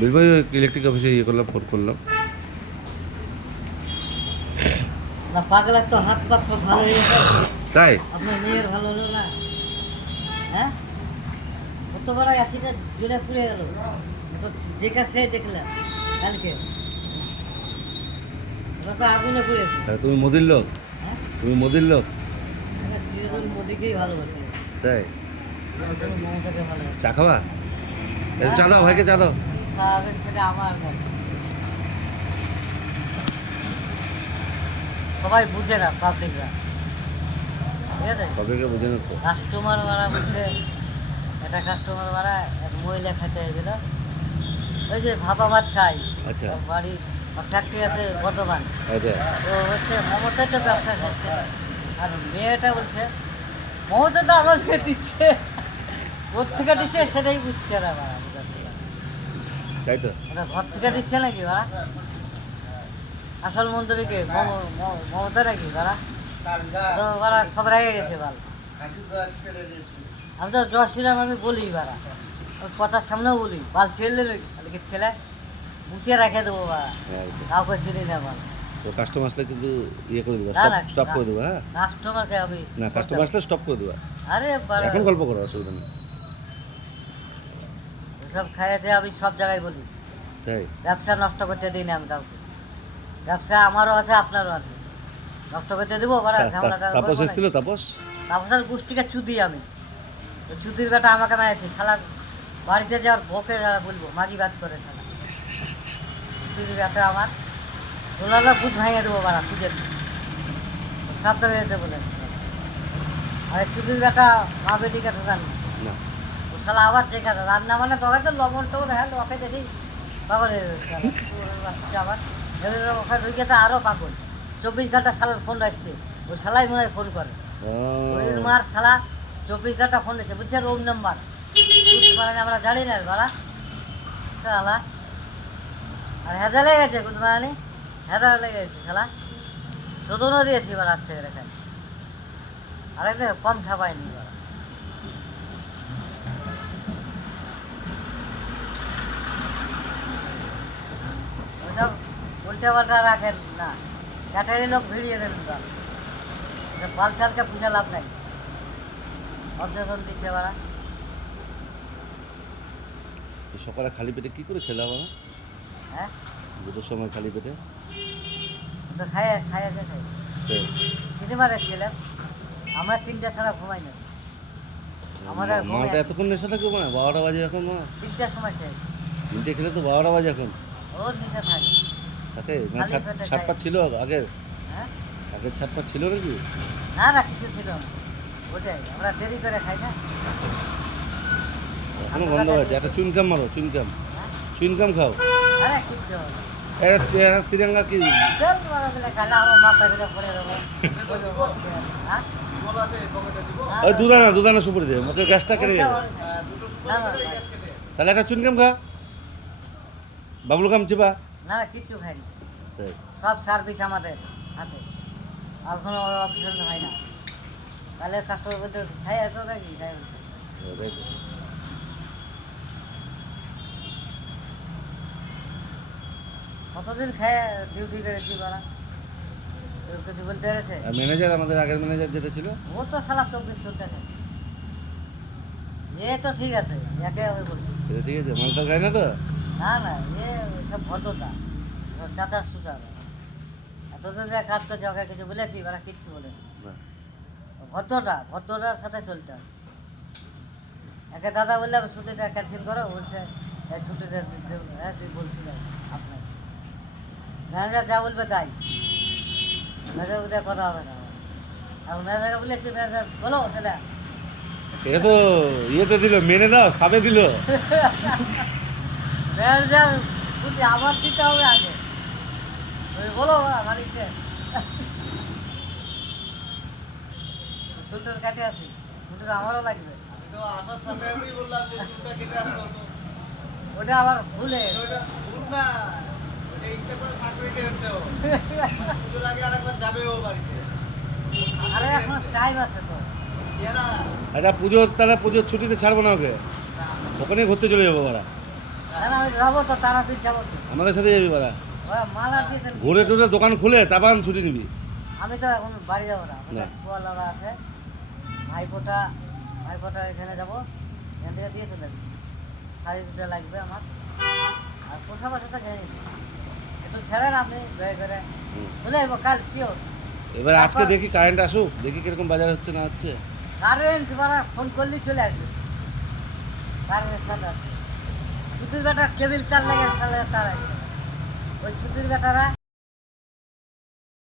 বিলভাই electric অফিসে ইয়ে করলাম, ফোন করলাম। না পাগলার তো হাত পা সব ভালো হয়ে গেছে। তাই আপনার মেয়ের ভালো হলো না? হ্যাঁ, কতবার অ্যাসিডে জেলে পুড়ে গেল। তো যেটা সে দেখলাম কালকে, ওটা তো আগুনে পুড়েছে। তা তুমি মোদির লোক? হ্যাঁ, তুমি মোদির লোক? চিরদিন মোদিকেই ভালোবাসে, তাই মমতাকে ভালোবাসে। চা খাওয়া? চা দাও, ভাইকে চা দাও। তাহলে সেটা আমার কথা। সবাই বুঝে না, পাবলিকরা, ঠিক আছে? পাবলিকে বোঝে না তো। কাস্টমার মারা বলছে, একটা কাস্টমার মারা এক মহিলা খেতে এসেছিল, ওই যে ভাপা মাছ খাই। আচ্ছা। বাড়ি ফ্যাক্টরি আছে বর্ধমান। আচ্ছা। তো হচ্ছে মমতা তো ব্যবসা শেষ করে, আর মেয়েটা বলছে মমতা তো আমাকে দিচ্ছে, ঘর থেকে দিচ্ছে সেটাই বুঝছে না মারা। তাই তো। ওটা ঘর থেকে দিচ্ছে নাকি মারা? আসল মন্ত্রীকে মমতা নাকি মারা? তো মারা সব রেগে গেছে বাল। আমি তো জয় শ্রীরাম আমি বলি বারা, কথার সামনেও বলি, বাল ছেলে নাকি ছেলে মুচিয়ে রেখে দেবো বারা, কাউকে চিনি না বাল। ও কাস্টমার আসলে কিন্তু ইয়ে করে দেবো, না, না, স্টপ করে দেবো। হ্যাঁ, কাস্টমারকে আমি না কাস্টমার আসলে স্টপ করে দেবো। আরে বারা, এখন গল্প করো, অসুবিধা নেই। সব খাইয়েছে আমি সব জায়গায় বলি, তাই ব্যবসা নষ্ট করতে দিই না আমি কাউকে। ব্যবসা আমারও আছে আপনারও আছে, নষ্ট করতে দেবো বারা? ঝামেলাটা তাপস এসেছিল? তাপস তাপসের গোষ্ঠীকে চুদি আমি, ওই চুদির বেটা আমাকে মেরেছে শালা। বাড়িতে যাওয়ার বকে বলবো মাগি বাদ করে শালা। চুদির বেটা আমার রোলাররা বুধ ভেঙে দেবো বারা, পুজোর সাবধানে যেতে বলে। আর চুদির বেটা মা বেটিকে ঢোকান না। না, ও শালা আবার দেখে রান্না মানে তবে তো লবণ টবণ, হ্যাঁ ওকে দেখি পাগল হয়ে গেছে বাচ্চা আবার। এবার ওখানে ঢুকে তো আরও পাগল, 24 ঘন্টা শালার ফোন আসছে, ও শালাই মনে হয় ফোন করে। ওই মার শালা 24 ঘন্টা ফোন দিচ্ছে, বুঝছে রুম নাম্বার মানে আমরা জানি না বাড়া শালা। আর হেজা লেগে গেছে কুদমানি, হেজা লেগে গেছে শালা, তোদনও দিয়েছি এবার আছে রেখায়, আরেকটা কম খাবাইনি এবার। ওইসব উল্টে পাল্টা রাখেন না, ক্যাটারি লোক ভিড়িয়ে দেন বালচালকে পুজো লাভ নাই, অবজেশন দিচ্ছে বাড়া। সকালে খালি পেটে কি করে খেলাম আমরা? হ্যাঁ, দুটোর সময় খালি পেটে তো খাইয়ে খাইয়ে খাই সিনেমা দেখছিলাম আমরা, 3টে ছাড়া ঘুমাই না আমাদের। মাটা এতক্ষণ নেশা থাকবে না? 12টা বাজে এখন। 3টার সময় খাই, 3টে খেলে তো 12টা বাজে এখন। ওর নিচে থাকে। থাকে না? খালি পেটে ছাটপাট খাই। ছিল আগের? হ্যাঁ, আগের ছাটপাট ছিল নাকি? না না কিছু ছিল না, ওটাই আমরা দেরি করে খাই না। এখনো বন্ধ হয়েছে। একটা চুইনকাম মারো, চুইনকাম, হ্যাঁ? চুইনকাম খাও। আরে কিচ্ছু হবে না। এটা তিরঙ্গা কি? চল মারা দিলে খাইলে আমার মাথা ঘুরে পড়ে দেবো। হ্যাঁ? ওই দুদানা সুপারি দেবে, ওকে গ্যাসটা কেটে দেবে। না না তাহলে একটা চুইনকাম খা, বাবুল কাম চিবা। না না কিচ্ছু খাইনি, তাই সব সার্ভিস আমাদের হাতে, আর কোনো অপশন হয় না। তাহলে কাস্টমার বলতে খাই এত নাকি খাই বলতে। তাই তো। কতদিন খেয়ে ডিউটি করেছি বাড়া, কেউ কিছু বলতে পেরেছে? আর ম্যানেজার, আমাদের আগের ম্যানেজার যেটা ছিল, ও তো সালা 24 ঘন্টা খায়। এ তো ঠিক আছে, একে আমি বলছি। এটা ঠিক আছে, মাংস খায় না তো? না না, এ সব ভদ্রতা, সব চাচা সুচা। এতদিন যা কাজ করছে ওকে কিছু বলেছি ওরা কিচ্ছু বলেনি। না। ভদ্রতার সাথে চলতে হবে। একে দাদা বললাম ছুটিটা ক্যান্সেল করো, বলছে এই ছুটিটা হ্যাঁ তুই বলছি না আপনার ম্যানেজার যা বলবে তাই, ম্যানেজার বোধহয় কথা হবে না। আর ম্যানেজারকে বলেছি ম্যানেজার বলো সেটা। এটা তো ইয়েতে দিল, মেনে দাও, সাবে দিল। ম্যানেজার ছুটি আবার দিতে হবে আগে, তুমি বলো মালিককে ছুটির কাটে আসি, ছুটির আমারও লাগবে। তো আসার সাথে আমি বললাম যে চুলটা কেটে আসতে হতো। ওটা আবার ভুলে ওটা ভুল না, ওটা ইচ্ছে করে ফাঁক রেখে এসছেও। পুজোর আগে আরেকবার যাবে ও বাড়িতে। আরে এখন টাইম আছে তো। এরা আচ্ছা পুজোর ছুটিতে ছাড়বো না ওকে, ওখানে ঘুরতে চলে যাবো ওরা। না না, আমি যাবো তো, তারাপীঠ যাবো তো। আমাদের সাথে যাবি বাড়া। ওরা মালা দিয়েছেন। ঘুরে টুরে দোকান খুলে তারপর ছুটি নিবি। আমি তো এখন বাড়ি যাবো না, না। পোয়ালারা আছে, ভাইফোঁটা এখানে যাবো, এখান থেকে দিয়ে চলে যাবো। শাড়ি দুটো লাগবে আমার, আর পোষা বাসাটা খেয়ে নিবি। একটু ছেড়ে না আপনি দয়া করে, হুম। চলে যাবো কাল শিওর। এবার আজকে দেখি কারেন্ট আসুক, দেখি কিরকম বাজার হচ্ছে না হচ্ছে। কারেন্ট বাড়া ফোন করলেই চলে আসবে, কারেন্টের সাথে আছে। চুতির বেটা কেবিল তার লাগে, তার আছে, ওই চুতির বেটারা